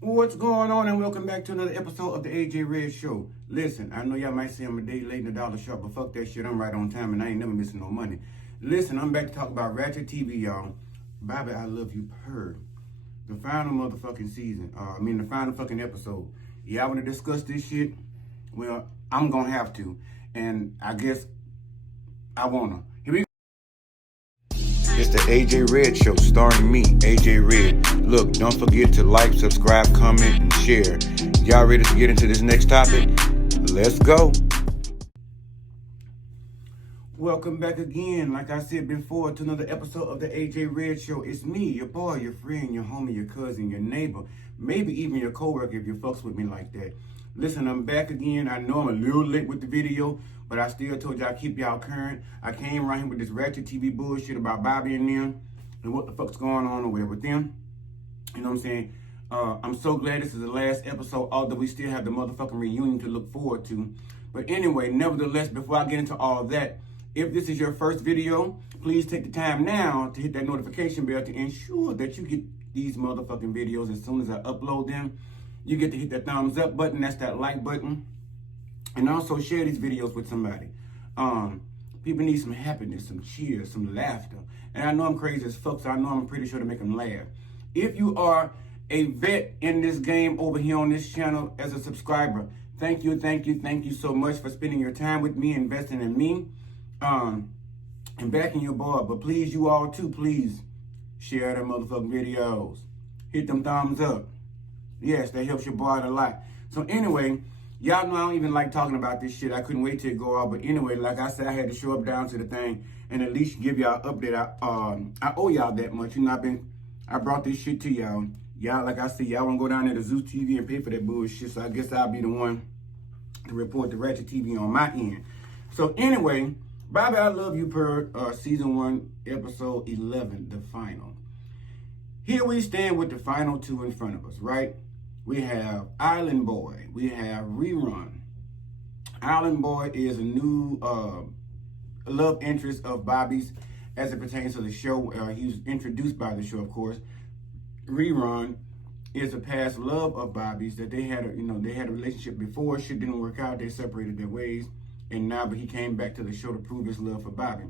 What's going on, and welcome back to another episode of the AJ Red Show. Listen, I know y'all might say I'm a day late and a dollar short, but fuck that shit, I'm right on time and I ain't never missing no money. Listen, I'm back to talk about Ratchet TV, y'all. Bobby, I Love You Per. The final motherfucking season. The final fucking episode. Y'all wanna discuss this shit? Well, I'm gonna have to. And I guess I wanna. Here we go. It's the AJ Red Show, starring me, AJ Red. Look, don't forget to like, subscribe, comment, and share. Y'all ready to get into this next topic? Let's go. Welcome back again, like I said before, to another episode of the AJ Red Show. It's me, your boy, your friend, your homie, your cousin, your neighbor, maybe even your coworker if you fucks with me like that. Listen, I'm back again. I know I'm a little late with the video, but I still told y'all keep y'all current. I came around here with this Ratchet TV bullshit about Bobby and them and what the fuck's going on over there with them. You know what I'm saying? I'm so glad this is the last episode, although we still have the motherfucking reunion to look forward to. But anyway, nevertheless, before I get into all that, if this is your first video, please take the time now to hit that notification bell to ensure that you get these motherfucking videos as soon as I upload them. You get to hit that thumbs up button, that's that like button. And also share these videos with somebody. People need some happiness, some cheers, some laughter. And I know I'm crazy as fuck, so I know I'm pretty sure to make them laugh. If you are a vet in this game over here on this channel as a subscriber, thank you so much for spending your time with me, investing in me, and backing your boy. But please, you all too, please share them motherfucking videos. Hit them thumbs up. Yes, that helps your boy out a lot. So anyway, y'all know I don't even like talking about this shit. I couldn't wait till it go off. But anyway, like I said, I had to show up down to the thing and at least give y'all an update. I owe y'all that much. You know, I brought this shit to y'all. Y'all, like I said, y'all want to go down there to Zeus TV and pay for that bullshit. So I guess I'll be the one to report the Ratchet TV on my end. So anyway, Bobby, I Love You Per Season 1, Episode 11, the final. Here we stand with the final two in front of us, right? We have Island Boy. We have Rerun. Island Boy is a new love interest of Bobby's as it pertains to the show. He was introduced by the show, of course. Rerun is a past love of Bobby's that they had a relationship before. Shit didn't work out. They separated their ways. And now, but he came back to the show to prove his love for Bobby.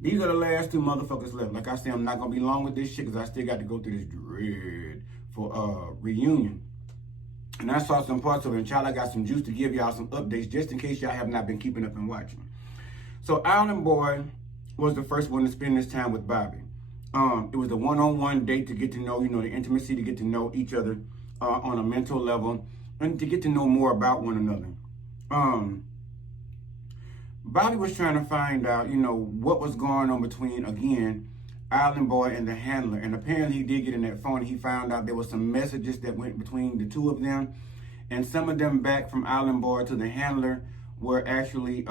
These are the last two motherfuckers left. Like I said, I'm not going to be long with this shit because I still got to go through this dread for reunion. And I saw some parts of it, and child, I got some juice to give y'all some updates just in case y'all have not been keeping up and watching. So Island Boy was the first one to spend this time with Bobby. It was a one-on-one date to get to know, the intimacy, to get to know each other on a mental level and to get to know more about one another. Bobby was trying to find out, what was going on between, again, Island Boy and the handler. And apparently he did get in that phone. He found out there was some messages that went between the two of them. And some of them back from Island Boy to the handler were actually,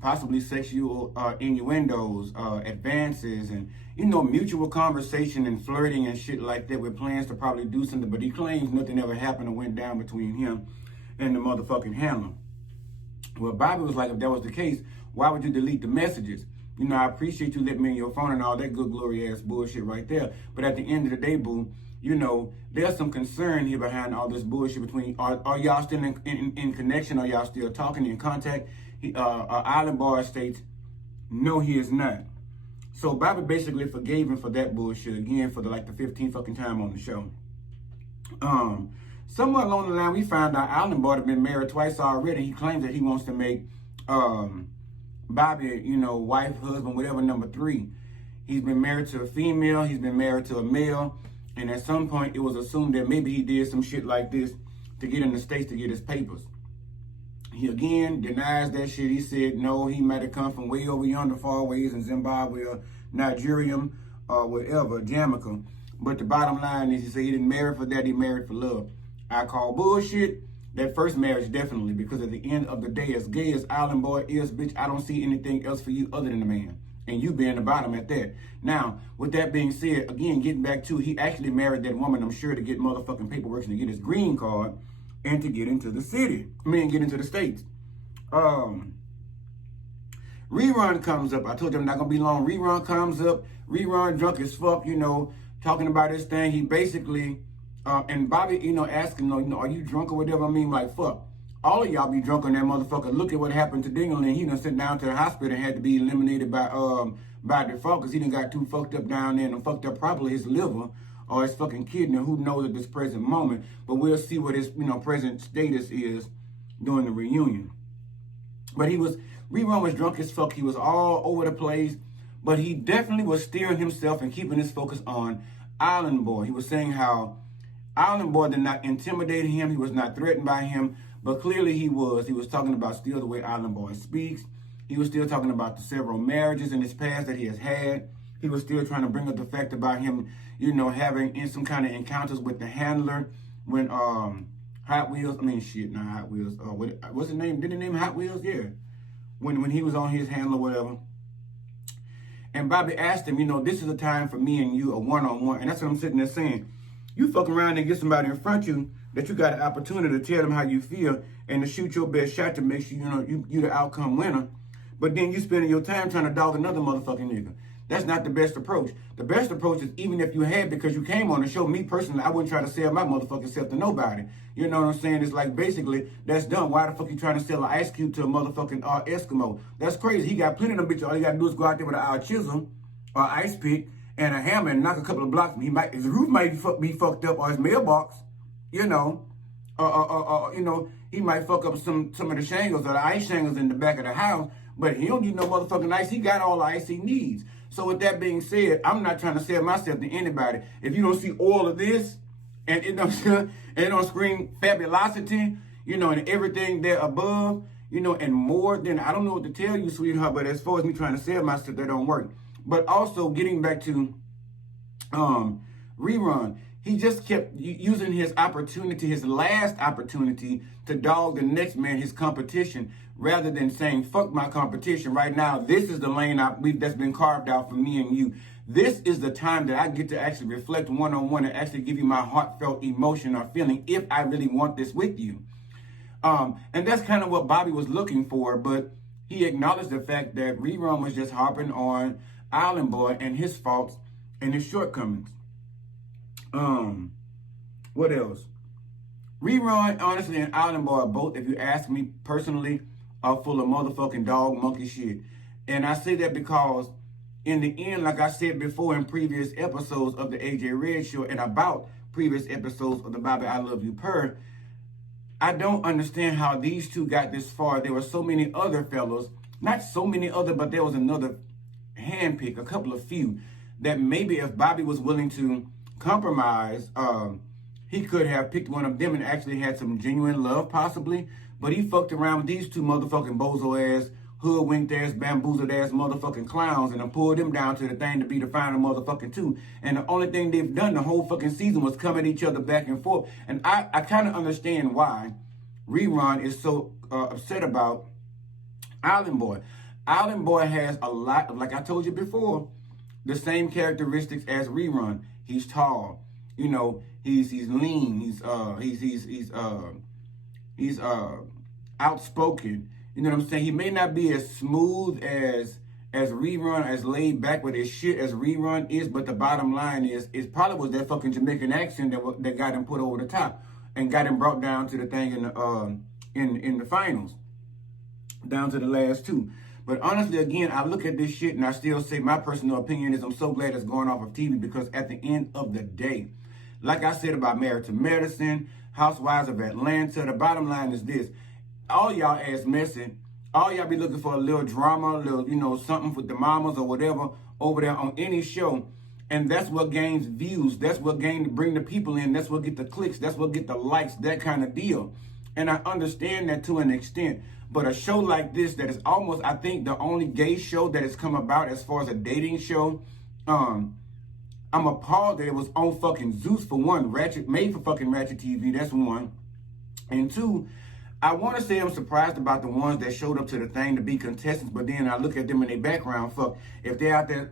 possibly sexual innuendos, advances, and, mutual conversation and flirting and shit like that with plans to probably do something. But he claims nothing ever happened or went down between him and the motherfucking handler. Well, Bobby was like, if that was the case, why would you delete the messages? I appreciate you letting me in your phone and all that good glory ass bullshit right there. But at the end of the day, boo, there's some concern here behind all this bullshit between, are y'all still in connection? Are y'all still talking, in contact? Island Boy states, no, he is not. So Bobby basically forgave him for that bullshit again for the 15th fucking time on the show. Somewhere along the line, we found out Island Boy had been married twice already. He claims that he wants to make Bobby, wife, husband, whatever, number 3. He's been married to a female. He's been married to a male. And at some point, it was assumed that maybe he did some shit like this to get in the States to get his papers. He, again, denies that shit. He said, no, he might have come from way over yonder, far ways in Zimbabwe or Nigeria or wherever, Jamaica. But the bottom line is he said he didn't marry for that. He married for love. I call bullshit that first marriage, definitely, because at the end of the day, as gay as Island Boy is, bitch, I don't see anything else for you other than a man. And you being the bottom at that. Now, with that being said, again, getting back to, he actually married that woman, I'm sure, to get motherfucking paperwork and to get his green card and to get into the city. Get into the States. Rerun comes up. I told you I'm not going to be long. Rerun comes up. Rerun drunk as fuck, talking about this thing. He basically, and Bobby, asking, are you drunk or whatever? I mean, like, fuck. All of y'all be drunk on that motherfucker. Look at what happened to Dingling. He done sent down to the hospital and had to be eliminated by default because he done got too fucked up down there and fucked up probably his liver or his fucking kidney. Who knows at this present moment? But we'll see what his present status is during the reunion. But Rerun was drunk as fuck. He was all over the place. But he definitely was steering himself and keeping his focus on Island Boy. He was saying how Island Boy did not intimidate him. He was not threatened by him. But clearly he was. He was talking about still the way Island Boy speaks. He was still talking about the several marriages in his past that he has had. He was still trying to bring up the fact about him, having some kind of encounters with the handler when Hot Wheels. I mean, shit, not Hot Wheels. What's his name? Did he name Hot Wheels? Yeah. When he was on his handler, whatever. And Bobby asked him, this is a time for me and you, a one-on-one. And that's what I'm sitting there saying. You fuck around and get somebody in front of you that you got an opportunity to tell them how you feel and to shoot your best shot to make sure, you the outcome winner. But then you spending your time trying to dog another motherfucking nigga. That's not the best approach. The best approach is even if you had, because you came on the show, me personally, I wouldn't try to sell my motherfucking self to nobody. You know what I'm saying? It's like basically, that's dumb. Why the fuck you trying to sell an ice cube to a motherfucking Eskimo? That's crazy. He got plenty of them bitches. All you gotta do is go out there with an chisel or ice pick and a hammer and knock a couple of blocks. His roof might be fucked up or his mailbox, he might fuck up some of the shingles or the ice shingles in the back of the house, but he don't need no motherfucking ice. He got all the ice he needs. So with that being said, I'm not trying to sell myself to anybody. If you don't see all of this and it don't scream fabulosity, and everything there above, and more, then I don't know what to tell you, sweetheart. But as far as me trying to sell myself, that don't work. But also getting back to Rerun, he just kept using his opportunity, his last opportunity, to dog the next man, his competition, rather than saying, fuck my competition. Right now, this is the lane that's been carved out for me and you. This is the time that I get to actually reflect one-on-one and actually give you my heartfelt emotion or feeling if I really want this with you. And that's kind of what Bobby was looking for, but he acknowledged the fact that Rerun was just harping on Island Boy and his faults and his shortcomings. What else? Rerun, honestly, and Island Boy both, if you ask me personally, are full of motherfucking dog monkey shit. And I say that because in the end, like I said before in previous episodes of the AJ Red Show and about previous episodes of the Bobby I Love You Per, I don't understand how these two got this far. There were so many other fellows, not so many other, but there was another handpick, a couple of few, that maybe if Bobby was willing to compromise, he could have picked one of them and actually had some genuine love possibly. But he fucked around with these two motherfucking bozo ass, hoodwinked ass, bamboozled ass motherfucking clowns and then pulled them down to the thing to be the final motherfucking two. And the only thing they've done the whole fucking season was come at each other back and forth. And I kind of understand why Rerun is so upset about Island Boy. Island Boy has a lot of, like I told you before, the same characteristics as Rerun. He's tall, he's lean, he's outspoken. You know what I'm saying? He may not be as smooth as Rerun, as laid back with his shit as Rerun is, but the bottom line is, it probably was that fucking Jamaican accent that got him put over the top and got him brought down to the thing in the finals, down to the last two. But honestly, again, I look at this shit and I still say my personal opinion is I'm so glad it's going off of TV, because at the end of the day, like I said about Married to Medicine, Housewives of Atlanta, the bottom line is this. All y'all ass messing, all y'all be looking for a little drama, a little, something with the mamas or whatever over there on any show. And that's what gains views. That's what bring the people in. That's what get the clicks. That's what get the likes, that kind of deal. And I understand that to an extent. But a show like this that is almost, I think, the only gay show that has come about as far as a dating show, I'm appalled that it was on fucking Zeus, for one. Made for fucking Ratchet TV, that's one. And two, I want to say I'm surprised about the ones that showed up to the thing to be contestants, but then I look at them in their background, fuck. If they're out there,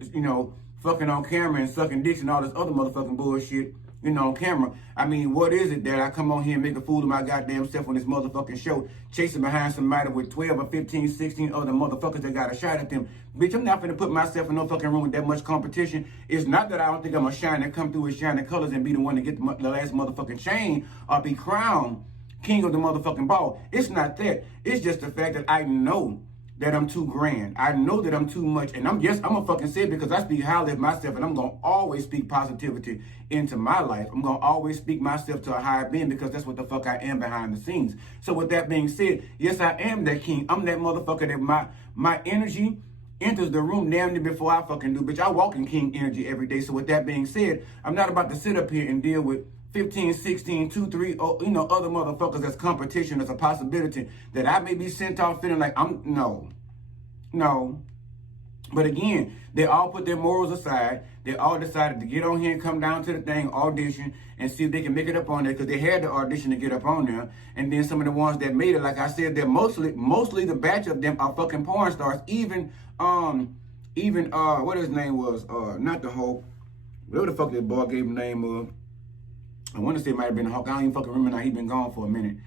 fucking on camera and sucking dicks and all this other motherfucking bullshit, on camera. I mean, what is it that I come on here and make a fool of my goddamn self on this motherfucking show, chasing behind somebody with 12 or 15, 16 other motherfuckers that got a shot at them? Bitch, I'm not finna put myself in no fucking room with that much competition. It's not that I don't think I'm a shine that come through with shining colors and be the one to get the last motherfucking chain or be crowned king of the motherfucking ball. It's not that. It's just the fact that I know that I'm too grand. I know that I'm too much. And I'm gonna fucking say it because I speak highly of myself, and I'm gonna always speak positivity into my life. I'm gonna always speak myself to a higher being because that's what the fuck I am behind the scenes. So with that being said, yes, I am that king. I'm that motherfucker that my energy enters the room damn near before I fucking do. Bitch, I walk in king energy every day. So with that being said, I'm not about to sit up here and deal with 15, 16, 2, 3, other motherfuckers as competition, as a possibility that I may be sent off feeling like no. But again, they all put their morals aside. They all decided to get on here and come down to the thing, audition, and see if they can make it up on there because they had the audition to get up on there. And then some of the ones that made it, like I said, they're mostly the batch of them are fucking porn stars. Even what his name was, not the Hulk, whatever the fuck that boy gave him the name of. I want to say it might have been Hulk. I don't even fucking remember now. He been gone for a minute.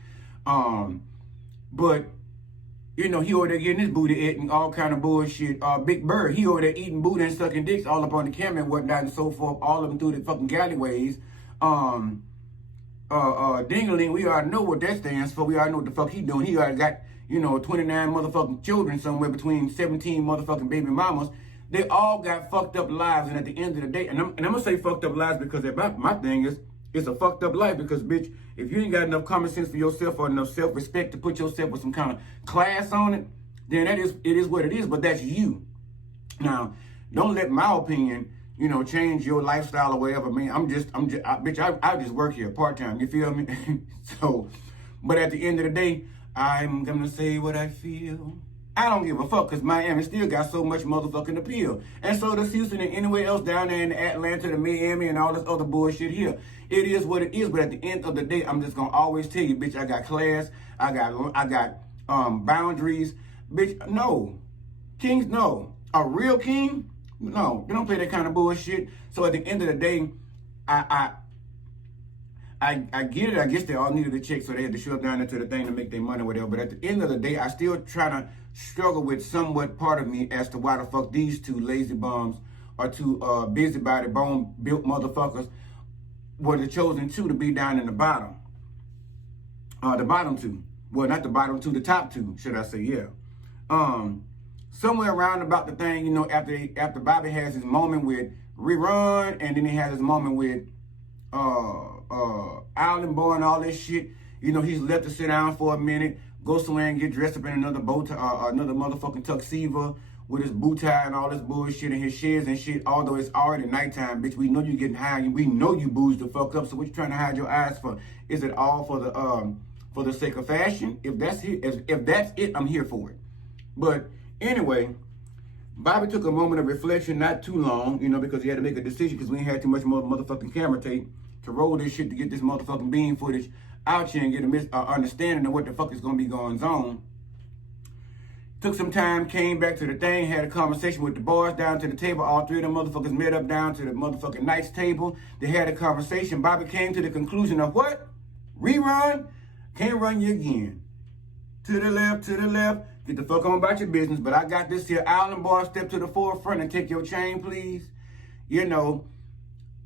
But he over there getting his booty eating all kind of bullshit. Big Bird, he over there eating booty and sucking dicks all up on the camera and whatnot and so forth. All of them through the fucking galleyways. Dingaling, we already know what that stands for. We already know what the fuck he doing. He already got 29 motherfucking children somewhere between 17 motherfucking baby mamas. They all got fucked up lives, and at the end of the day, and I'm gonna say fucked up lives because my thing is. It's a fucked up life because, bitch, if you ain't got enough common sense for yourself or enough self-respect to put yourself with some kind of class on it, then it is what it is, but that's you. Now, don't let my opinion, change your lifestyle or whatever. Man, I just work here part-time, you feel me? So, but at the end of the day, I'm gonna say what I feel. I don't give a fuck because Miami still got so much motherfucking appeal. And so does Houston and anywhere else down there in Atlanta, the Miami, and all this other bullshit here. It is what it is, but at the end of the day, I'm just gonna always tell you, bitch, I got class, I got boundaries. Bitch, no. Kings, no. A real king? No. They don't play that kind of bullshit. So at the end of the day, I get it. I guess they all needed a check, so they had to show up down into the thing to make their money or whatever. But at the end of the day, I still try to struggle with somewhat part of me as to why the fuck these two lazy bums or two busybody bone-built motherfuckers were the chosen two to be down in the bottom. The bottom two. Well, not the bottom two, the top two, should I say, yeah. Somewhere around about the thing, after Bobby has his moment with Rerun, and then he has his moment with Island Boy and all this shit. He's left to sit down for a minute, go somewhere and get dressed up in another bow tie, another motherfucking tuxedo with his bow tie and all this bullshit and his sheds and shit. Although it's already nighttime, bitch, we know you getting high and we know you boozed the fuck up. So what you trying to hide your eyes for? Is it all for the sake of fashion? If that's it, I'm here for it. But anyway, Bobby took a moment of reflection, not too long, because he had to make a decision because we ain't had too much more motherfucking camera tape to roll this shit to get this motherfucking beam footage out here and get a understanding of what the fuck is going to be going on. Took some time, came back to the thing, had a conversation with the boys down to the table. All three of them motherfuckers met up down to the motherfucking night's table. They had a conversation. Bobby came to the conclusion of what? Rerun? Can't run you again. To the left, get the fuck on about your business. But I got this here. Island Boy, step to the forefront and take your chain, please.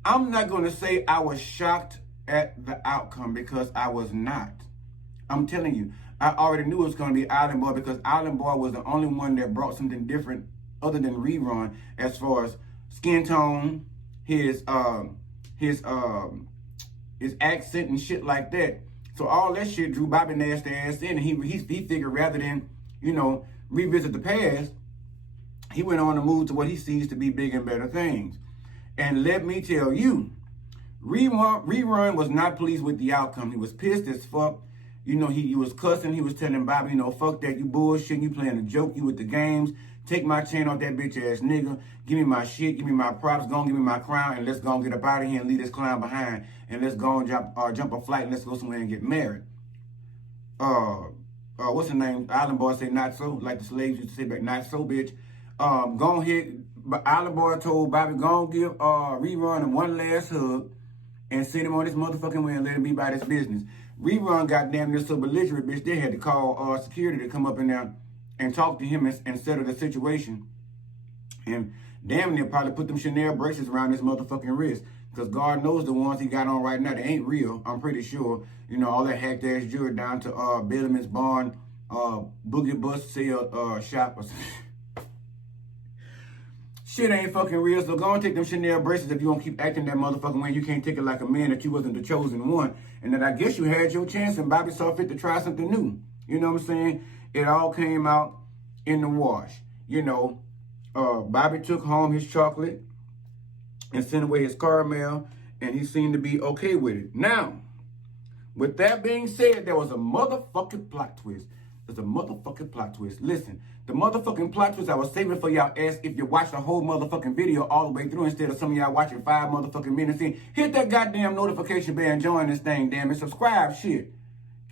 I'm not going to say I was shocked at the outcome because I was not. I'm telling you, I already knew it was going to be Island Boy because Island Boy was the only one that brought something different other than Rerun as far as skin tone, his accent and shit like that. So all that shit drew Bobby nasty ass in, and he figured rather than, revisit the past, he went on to move to what he sees to be big and better things. And let me tell you, Rerun was not pleased with the outcome. He was pissed as fuck. He was cussing. He was telling Bobby, fuck that, you bullshit. You playing a joke. You with the games. Take my chain off that bitch ass nigga. Give me my shit. Give me my props. Go and give me my crown. And let's go and get up out of here and leave this clown behind. And let's go and jump a flight and let's go somewhere and get married. What's the name? Island Boy say not so. Like the slaves used to say back, not so, bitch. Go ahead. But Island Boy told Bobby, go and give Rerun one last hug. and sent him on this motherfucking way and let him be about his business. Rerun got damn near so belligerent, bitch, they had to call security to come up in there and talk to him and settle the situation. And damn near probably put them Chanel bracelets around his motherfucking wrist. Because God knows the ones he got on right now, they ain't real, I'm pretty sure. You know, all that hacked ass jewelry down to Bellarmine's Barn, Boogie Bus sale shop or something. Shit ain't fucking real, so go and take them Chanel bracelets if you gonna keep acting that motherfucking way. You can't take it like a man that you wasn't the chosen one. And that I guess you had your chance and Bobby saw fit to try something new. You know what I'm saying? It all came out in the wash. You know, Bobby took home his chocolate and sent away his caramel, and he seemed to be okay with it. Now, with that being said, there was a motherfucking plot twist. There's a motherfucking plot twist. Listen, the motherfucking plot twist I was saving for y'all ass if you watch the whole motherfucking video all the way through instead of some of y'all watching 5 motherfucking minutes in. Hit that goddamn notification bell and join this thing, damn it. Subscribe, shit.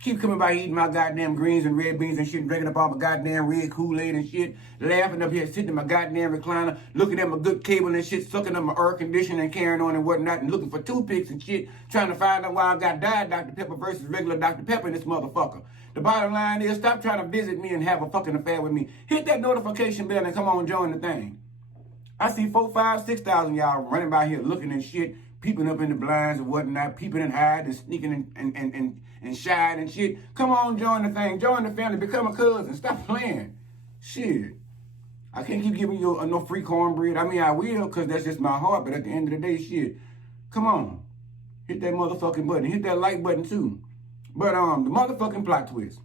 Keep coming by eating my goddamn greens and red beans and shit, drinking up all my goddamn red Kool-Aid and shit, laughing up here, sitting in my goddamn recliner, looking at my good cable and shit, sucking up my air conditioning and carrying on and whatnot, and looking for toothpicks and shit, trying to find out why I got Diet Dr. Pepper versus regular Dr. Pepper in this motherfucker. The bottom line is, stop trying to visit me and have a fucking affair with me. Hit that notification bell and come on, join the thing. I see 4, 5, 6,000 y'all running by here looking at shit, peeping up in the blinds and whatnot, peeping and hiding and sneaking and shying and shit. Come on, join the thing. Join the family. Become a cousin. Stop playing. Shit. I can't keep giving you no free cornbread. I mean, I will because that's just my heart. But at the end of the day, shit. Come on. Hit that motherfucking button. Hit that like button, too. But the motherfucking plot twist.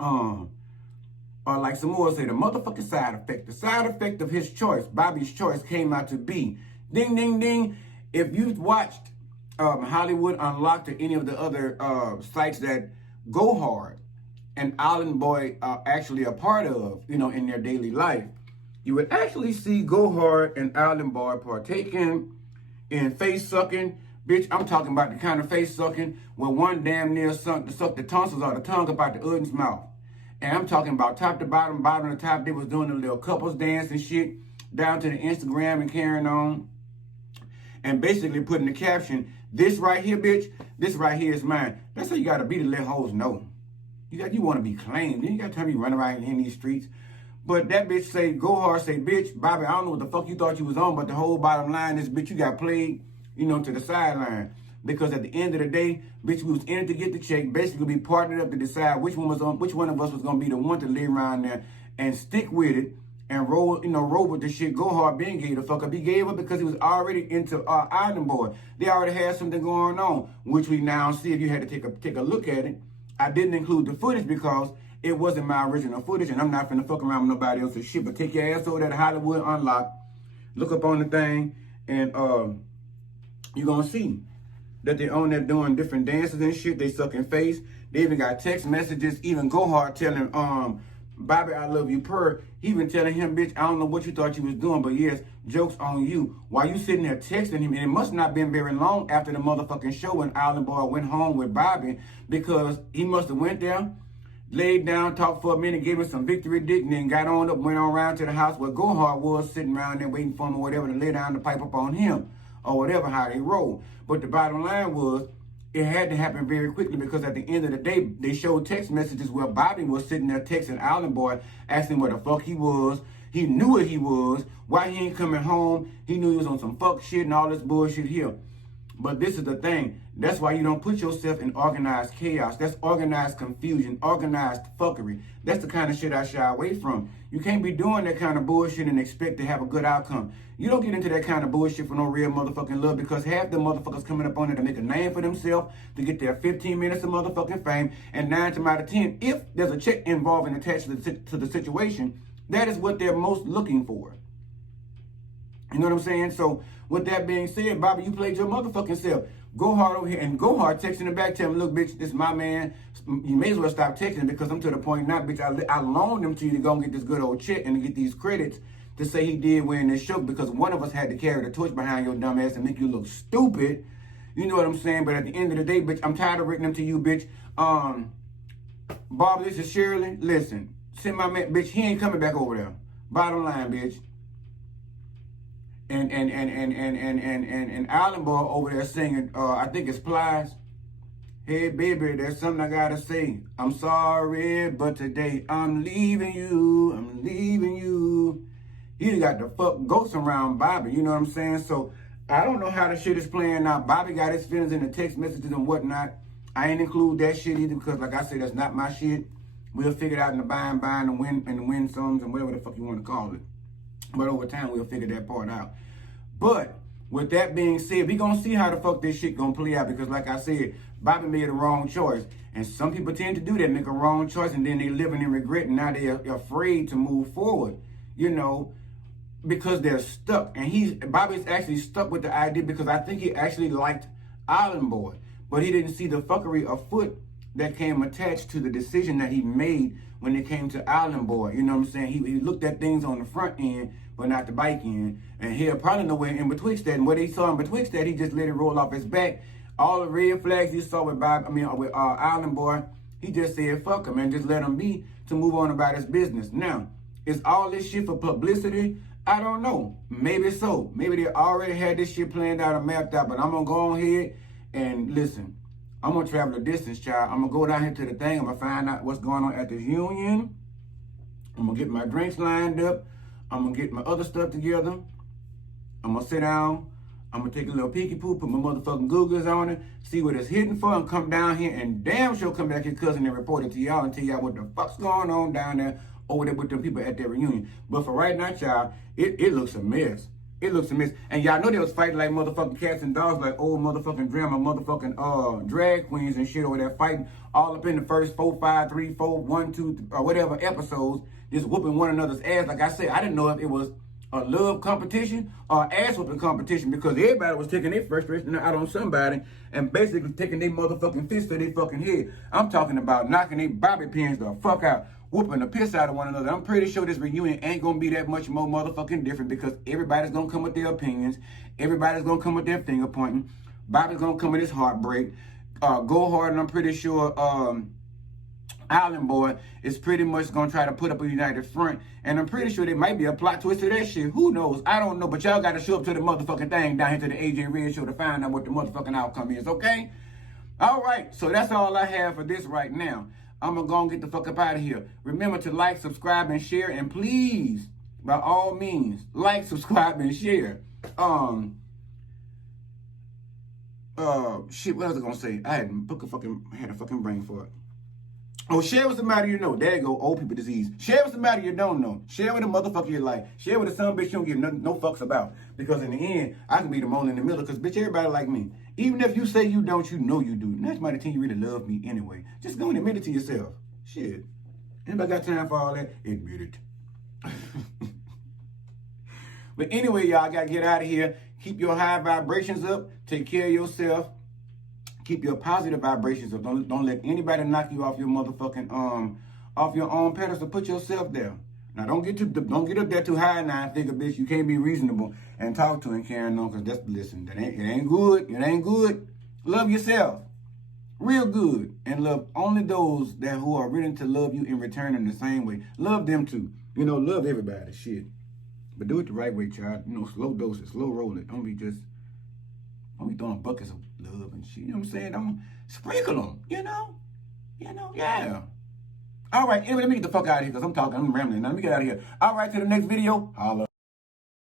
Or like some more say, the motherfucking side effect. The side effect of his choice, Bobby's choice, came out to be, ding, ding, ding. If you've watched Hollywood Unlocked or any of the other sites that Go Hard and Island Boy are actually a part of, you know, in their daily life, you would actually see Go Hard and Island Boy partaking in face sucking. Bitch, I'm talking about the kind of face sucking where one damn near suck the tonsils or the tongue up out the other's mouth. And I'm talking about top to bottom, bottom to top. They was doing a little couples dance and shit down to the Instagram and carrying on. And basically putting the caption, this right here, bitch, this right here is mine. That's how you gotta be to let hoes know. You wanna be claimed. You got time to be running around in these streets. But that bitch say, Go Hard say, bitch, Bobby, I don't know what the fuck you thought you was on, but the whole bottom line is, bitch, you got played, you know, to the sideline. Because at the end of the day, bitch, we was in it to get the check, basically be partnered up to decide which one of us was gonna be the one to lay around there and stick with it and roll with the shit. Go Hard being gave the fuck up. He gave up because he was already into Island Boy. They already had something going on, which we now see if you had to take a look at it. I didn't include the footage because it wasn't my original footage, and I'm not finna fuck around with nobody else's shit. But take your ass over there to Hollywood Unlocked, look up on the thing, and you're gonna see that they on there doing different dances and shit. They sucking face. They even got text messages. Even Go Hard telling Bobby, I love you, per. He even telling him, bitch, I don't know what you thought you was doing, but yes, joke's on you. While you sitting there texting him, and it must not been very long after the motherfucking show when Island Boy went home with Bobby, because he must have went there, laid down, talked for a minute, gave him some victory dick, and then got on up, went on around to the house where Go Hard was, sitting around there waiting for him or whatever to lay down the pipe up on him, or whatever, how they roll. But the bottom line was, it had to happen very quickly because at the end of the day, they showed text messages where Bobby was sitting there texting Island Boy, asking where the fuck he was. He knew where he was, why he ain't coming home. He knew he was on some fuck shit and all this bullshit here. But this is the thing. That's why you don't put yourself in organized chaos. That's organized confusion, organized fuckery. That's the kind of shit I shy away from. You can't be doing that kind of bullshit and expect to have a good outcome. You don't get into that kind of bullshit for no real motherfucking love, because half the motherfuckers coming up on there to make a name for themselves, to get their 15 minutes of motherfucking fame, and 9 times out of 10, if there's a check involved and attached to the situation, that is what they're most looking for. You know what I'm saying? So with that being said, Bobby, you played your motherfucking self. Go Hard over here, and Go Hard texting him back, tell him, look, bitch, this is my man. You may as well stop texting, because I'm to the point now, bitch, I loaned him to you to go and get this good old check and to get these credits to say he did win this show, because one of us had to carry the torch behind your dumb ass and make you look stupid. You know what I'm saying? But at the end of the day, bitch, I'm tired of writing them to you, bitch. Bob, this is Shirley. Listen, send my man, bitch, he ain't coming back over there. Bottom line, bitch. and Island Boy over there singing, I think it's Plies. Hey baby, there's something I gotta say. I'm sorry, but today I'm leaving you. I'm leaving you. He got the fuck ghost around Bobby, you know what I'm saying? So I don't know how the shit is playing out. Bobby got his feelings in the text messages and whatnot. I ain't include that shit either because, like I said, that's not my shit. We'll figure it out in the by and by and the win songs and whatever the fuck you want to call it. But over time, we'll figure that part out. But with that being said, we gonna see how the fuck this shit gonna play out because, like I said, Bobby made a wrong choice. And some people tend to do that, make a wrong choice, and then they living in regret, and now they're afraid to move forward, you know, because they're stuck. And Bobby's actually stuck with the idea because I think he actually liked Island Boy, but he didn't see the fuckery afoot that came attached to the decision that he made when it came to Island Boy. You know what I'm saying? He looked at things on the front end, but not the bike end. And he'll probably know where in betwixt that. And what he saw in betwixt that, he just let it roll off his back. All the red flags he saw with Island Boy, he just said, fuck him, and just let him be to move on about his business. Now, is all this shit for publicity? I don't know. Maybe so. Maybe they already had this shit planned out and mapped out, but I'm going to go on here and listen. I'm going to travel a distance, child. I'm going to go down here to the thing. I'm going to find out what's going on at this union. I'm going to get my drinks lined up. I'm going to get my other stuff together. I'm going to sit down. I'm going to take a little peeky poo, put my motherfucking Googles on it, see what it's hitting for, and come down here and damn sure come back here, cousin, and report it to y'all and tell y'all what the fuck's going on down there over there with them people at their reunion. But for right now, child, it looks a mess. It looks a mess. And y'all know they was fighting like motherfucking cats and dogs, like old motherfucking drama, motherfucking drag queens and shit over there fighting all up in the first 4, 5, 3, 4, 1, 2, or whatever episodes, just whooping one another's ass. Like I said, I didn't know if it was a love competition or ass whooping competition because everybody was taking their frustration out on somebody and basically taking their motherfucking fist to their fucking head. I'm talking about knocking their bobby pins the fuck out, whooping the piss out of one another. I'm pretty sure this reunion ain't gonna be that much more motherfucking different because everybody's gonna come with their opinions. Everybody's gonna come with their finger pointing. Bobby's gonna come with his heartbreak. Go hard, and I'm pretty sure Island Boy is pretty much gonna try to put up a united front, and I'm pretty sure there might be a plot twist to that shit. Who knows? I don't know, but y'all gotta show up to the motherfucking thing down here to the AJ Red Show to find out what the motherfucking outcome is, okay? All right, so that's all I have for this right now. I'm gonna go and get the fuck up out of here. Remember to like, subscribe, and share, and please, by all means, like, subscribe, and share. Shit, what was I gonna say? I had a fucking brain for it. Oh, share with somebody you know. There you go, old people disease. Share with somebody you don't know. Share with a motherfucker you like. Share with a son bitch you don't give no fucks about. Because in the end, I can be the moan in the middle because bitch, everybody like me. Even if you say you don't, you know you do. And that's mighty thing you really love me anyway. Just go and admit it to yourself. Shit. Anybody got time for all that? Admit it. But anyway, y'all, I gotta get out of here. Keep your high vibrations up. Take care of yourself. Keep your positive vibrations up. Don't let anybody knock you off your motherfucking off your own pedestal. Put yourself there. Now don't get up there too high now and think, bitch, you can't be reasonable and talk to and carrying on, because listen, it ain't good. It ain't good. Love yourself. Real good. And love only those who are willing to love you in return in the same way. Love them too. You know, love everybody. Shit. But do it the right way, child. You know, slow doses, slow roll it. Don't be throwing buckets of love and shit. You know what I'm saying? Don't sprinkle them, you know, yeah. All right, anyway, let me get the fuck out of here because I'm rambling. Now let me get out of here. All right, to the next video. Holla.